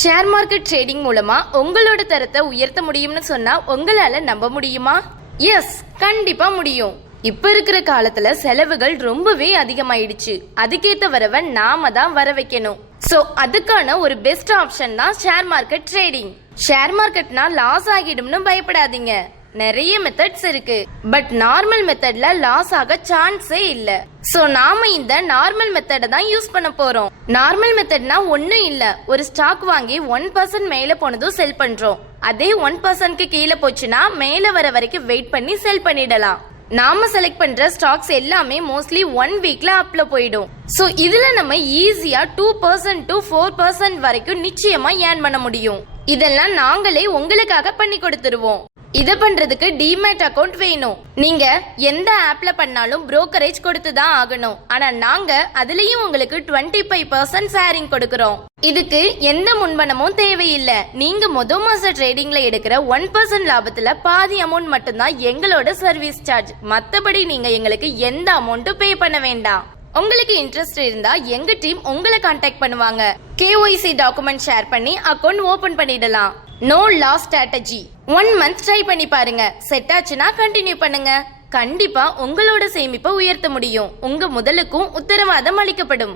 Share market trading மூலமா உங்களோட தரத்தை உயர்த்த முடியும்னு சொன்னா உங்களால நம்ப முடியுமா? எஸ், கண்டிப்பா முடியும். இப்ப இருக்கிற காலத்துல செலவுகள் ரொம்பவே அதிகமாயிடுச்சு. அதுக்கேத்த வரவை நாம தான் வர வைக்கணும். சோ அதுக்கான ஒரு பெஸ்ட் ஆப்ஷன் தான் ஷேர் மார்க்கெட் ட்ரேடிங். ஷேர் மார்க்கெட்னா லாஸ் ஆகிடும்னு பயப்படாதீங்க. நிறைய மெத்தட்ஸ் இருக்கு. பட் நார்மல் மெத்தட்ல லாஸ் ஆக சான்ஸே இல்ல. சோ நாம இந்த நார்மல் மெத்தட தான் யூஸ் பண்ண போறோம். நார்மல் மெத்தட்னா ஒண்ணும் இல்ல, ஒரு ஸ்டாக் வாங்கி 1% மேல போனதும் செல் பண்றோம். அதே 1%க்கு கீழே போச்சுன்னா மேல வர வரைக்கும் வெயிட் பண்ணி செல் பண்ணிடலாம். நாம செலக்ட் பண்ற ஸ்டாக்ஸ் எல்லாமே மோஸ்ட்லி 1 வீக்ல அப்ல போயிடும். சோ இதுல நம்ம ஈஸியா 2% to 4% வரைக்கும் நிச்சயமா ஏர்ன் பண்ண முடியும். இதெல்லாம் நாங்களே உங்களுக்காக பண்ணி கொடுத்துருவோம். இத பண்றதுக்கு டிமேட் அக்கவுண்ட் வேணும். நீங்க எந்த ஆப்ல பண்ணாலும் புரோக்கரேஜ் கொடுத்து தான் ஆகணும். ஆனா நாங்க அதுலயும் உங்களுக்கு 25% ஷேரிங் கொடுக்கறோம். இதுக்கு எந்த முன்பணமும் தேவையில்லை. நீங்க முதல் மாச ட்ரேடிங்ல எடுக்கிற 1% லாபத்துல பாதி அமௌண்ட் மட்டும்தான் எங்களோட சர்வீஸ் சார்ஜ். மத்தபடி நீங்க எங்களுக்கு எந்த அமௌண்ட்டும் பே பண்ண வேண்டாம். உங்களுக்கு இன்ட்ரெஸ்ட் இருந்தா எங்க டீம் உங்களை கான்டாக்ட் பண்ணுவாங்க. KYC டாக்குமெண்ட் ஷேர் பண்ணி அக்கவுண்ட் ஓபன் பண்ணிடலாம். No loss strategy. 1 month try பண்ணி பாருங்க. செட் ஆச்சுன்னா கண்டினியூ பண்ணுங்க. கண்டிப்பா உங்களோட சேமிப்பை உயர்த்த முடியும். உங்க முதலுக்கும் உத்தரவாதம் அளிக்கப்படும்.